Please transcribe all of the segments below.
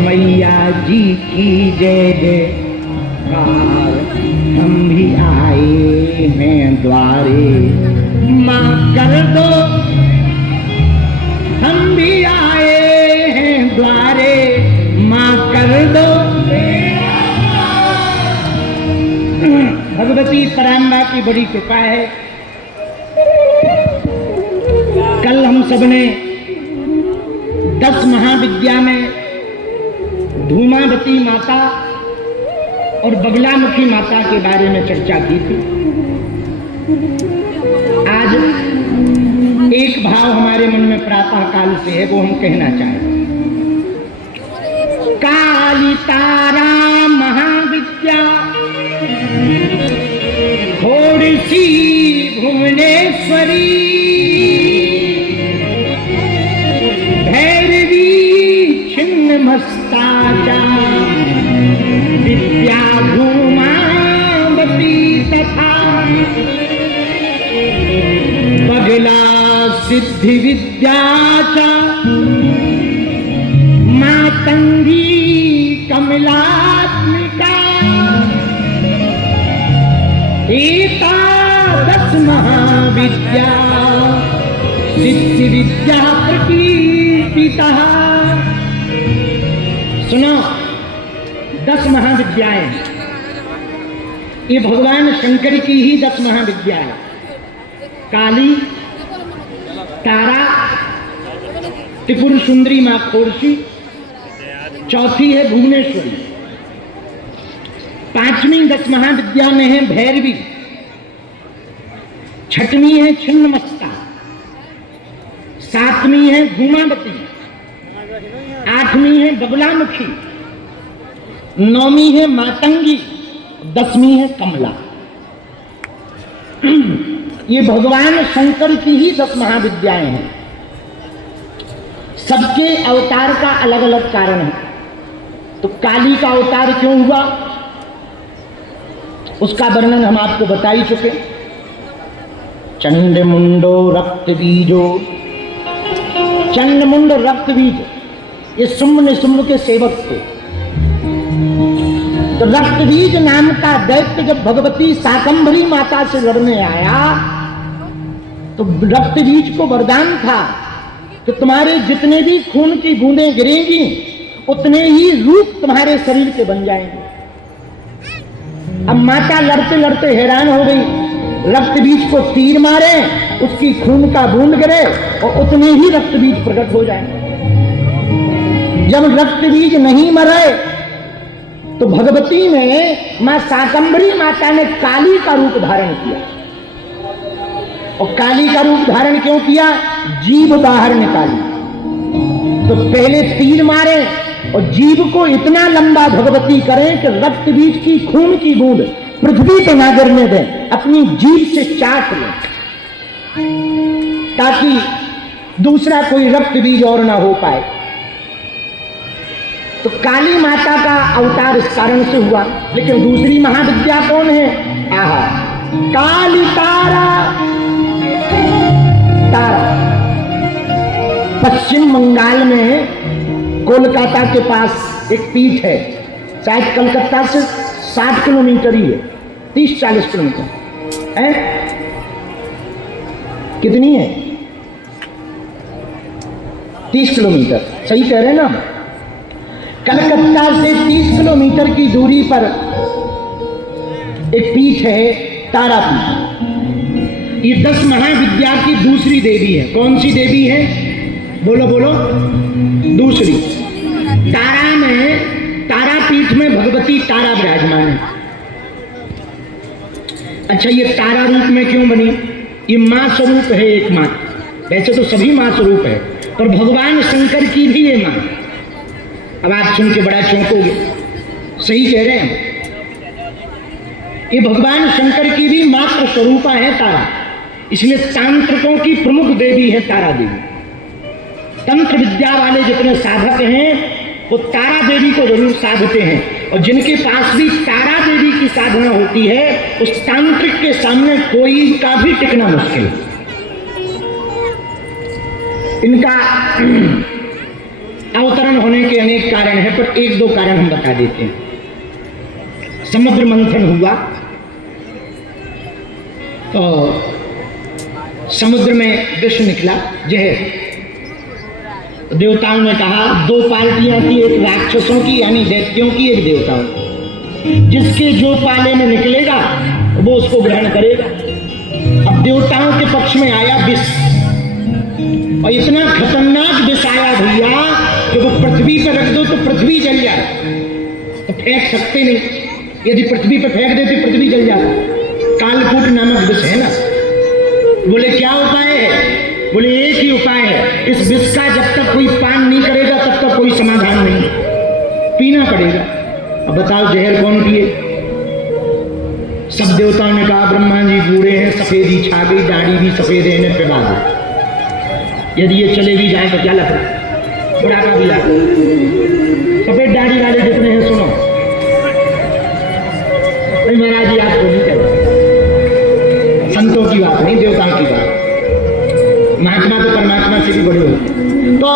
मैया जी की जय जयकार। हम भी आए हैं द्वारे, माँ कर दो। हम भी आए हैं द्वारे, माँ कर दो। भगवती पराम्बा की बड़ी कृपा है। कल हम सबने 10 महाविद्या में धूमावती माता और बगलामुखी माता के बारे में चर्चा की थी। आज एक भाव हमारे मन में प्रातः काल से है, वो हम कहना चाहेंगे। काली तारा महाविद्या थोड़ी सी भुवनेश्वरी, भैरवी छिन्न मस्ताचा विद्या धूमावती तथा बगला सिद्धि विद्याचा मातंगी कमलात्मिका एकादश महाविद्या सिद्धि विद्या प्रकीर्तितः। सुनो, 10 महाविद्याएं, ये भगवान शंकर की ही 10 महाविद्या है। काली, तारा, त्रिपुर सुंदरी मां खोरसी, चौथी है भुवनेश्वरी, 5वीं 10 महाविद्या में है भैरवी, 6वीं है छिन्नमस्ता, 7वीं है धूमावती, 8वीं है बगलामुखी, 9वीं है मातंगी, 10वीं है कमला। ये भगवान शंकर की ही 10 महाविद्याएं हैं। सबके अवतार का अलग अलग कारण है। तो काली का अवतार क्यों हुआ, उसका वर्णन हम आपको बता ही चुके। चंडमुंडो रक्त बीजो, चंडमुंड रक्त बीज, ये शुंभ निशुंभ के सेवक थे। तो रक्त बीज नाम का दैत्य जब भगवती शाकंभरी माता से लड़ने आया, तो रक्त बीज को वरदान था कि तुम्हारे जितने भी खून की बूंदें गिरेंगी, उतने ही रूप तुम्हारे शरीर के बन जाएंगे। अब माता लड़ते लड़ते हैरान हो गई। रक्त बीज को तीर मारे, उसकी खून का बूंद गिरे और उतने ही रक्त बीज प्रकट हो जाए। जब रक्त बीज नहीं मरे, तो भगवती ने, मां शाकंभरी माता ने काली का रूप धारण किया। और काली का रूप धारण क्यों किया, जीभ बाहर निकाली। तो पहले तीर मारे और जीभ को इतना लंबा भगवती करें कि रक्त बीज की खून की बूंद पृथ्वी पर ना गिरने दें, अपनी जीभ से चाट लें, ताकि दूसरा कोई रक्त बीज और ना हो पाए। तो काली माता का अवतार इस कारण से हुआ। लेकिन दूसरी महाविद्या कौन है, आहा, काली तारा। तारा पश्चिम बंगाल में कोलकाता के पास एक पीठ है, शायद कलकत्ता से 60 किलोमीटर ही है, 30-40 किलोमीटर है। कितनी है, 30 किलोमीटर, सही कह रहे हैं ना। कलकत्ता से 30 किलोमीटर की दूरी पर एक पीठ है, तारापीठ। ये 10 महाविद्या की दूसरी देवी है। कौन सी देवी है, बोलो बोलो, दूसरी। तारा में, तारापीठ में भगवती तारा विराजमान है। अच्छा, ये तारा रूप में क्यों बनी, ये मां स्वरूप है एकमात्र। वैसे तो सभी मां स्वरूप है, पर भगवान शंकर की भी ये मां। अब आप सुन के बड़ा चौंकोगे, सही कह रहे हैं। ये भगवान शंकर की भी मात्र स्वरूपा है तारा, इसलिए तांत्रिकों की प्रमुख देवी है तारा देवी। तंत्र विद्या वाले जितने साधक हैं, वो तारा देवी को जरूर साधते हैं। और जिनके पास भी तारा देवी की साधना होती है, उस तांत्रिक के सामने कोई का भी टिकना मुश्किल है। इनका अवतरण होने के अनेक कारण हैं, पर एक दो कारण हम बता देते हैं। समुद्र मंथन हुआ तो समुद्र में विष निकला, जहर। देवताओं ने कहा दो पार्टियां थी, एक राक्षसों की यानी दैत्यों की, एक देवताओं की। जिसके जो पाले में निकलेगा वो उसको ग्रहण करेगा। अब देवताओं के पक्ष में आया विष, और इतना खतरनाक विष आया भैया कि वो पृथ्वी पर रख दो तो पृथ्वी जल जाए, तो फेंक सकते नहीं। यदि पृथ्वी पर फेंक देते पृथ्वी जल जाती। कालकूट नामक विष है ना। बोले क्या उपाय है? बोले एक ही उपाय है, इस विष का जब तक कोई पान नहीं करेगा तब तक कोई समाधान नहीं, पीना पड़ेगा। अब बताओ जहर कौन पिए? सब देवताओं ने कहा ब्रह्मा जी बूढ़े हैं, सफेदी छा गई, दाढ़ी भी सफेद है, इन्हें पिला दो। यदि ये चले भी जाए तो क्या लफड़ा, बुढ़ापा भी आता। सफेद दाढ़ी वाले जितने हैं सुनो, महाराज जी आपको नहीं कहते, संतों की बात नहीं, देवताओं की बात। महात्मा तो परमात्मा से भी बड़े होते। तो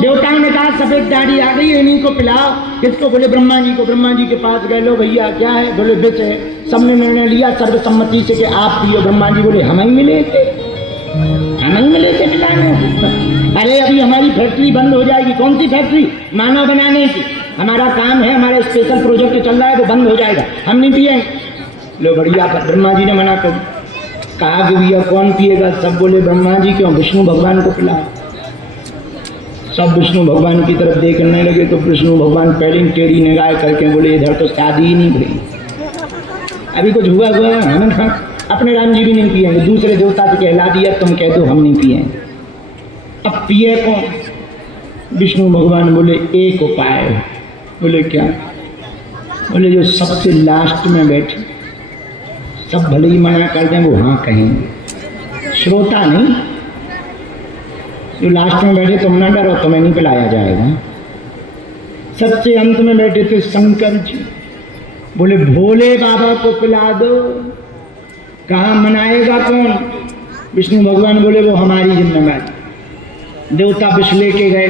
देवताओं ने कहा सफेद दाढ़ी आ गई है, इन्हीं को पिलाओ। किसको? बोले ब्रह्मा जी को। ब्रह्मा जी के पास गए, लो भैया क्या है? बोले विष है। सबने निर्णय लिया सर्वसम्मति से कि आप पियो। ब्रह्मा जी बोले हम ही मिले थे, हम ही मिले थे पिलाने। अरे अभी हमारी फैक्ट्री बंद हो जाएगी। कौन सी फैक्ट्री? मानव बनाने की। हमारा काम है, हमारा स्पेशल प्रोजेक्ट चल रहा है, वो बंद हो जाएगा, हम नहीं पिएंगे। लो बढ़िया। ब्रह्मा जी ने मना कर कहा कि भैया कौन पिएगा? सब बोले ब्रह्मा जी। क्यों? विष्णु भगवान को पिलाओ। सब विष्णु भगवान की तरफ देखने लगे तो विष्णु भगवान पहले टेढ़ी निगाह करके बोले इधर तो शादी ही नहीं भई, अभी कुछ हुआ है। हमने कहा अपने राम जी भी नहीं पिएंगे, दूसरे देवता से कहला दिया, तुम कह दो हम नहीं पिएंगे। अब पिए कौन? विष्णु भगवान बोले एक उपाय है। बोले क्या? बोले जो सबसे लास्ट में बैठे, सब भले ही मना कर दें वो हाँ कहेंगे, श्रोता नहीं। जो लास्ट में बैठे तुम ना डरो, तुम्हें नहीं पिलाया जाएगा। सबसे अंत में बैठे थे शंकर जी। बोले भोले बाबा को पिला दो। कहा मनाएगा कौन? विष्णु भगवान बोले वो हमारी जिम्मेदारी। देवता विष लेके गए,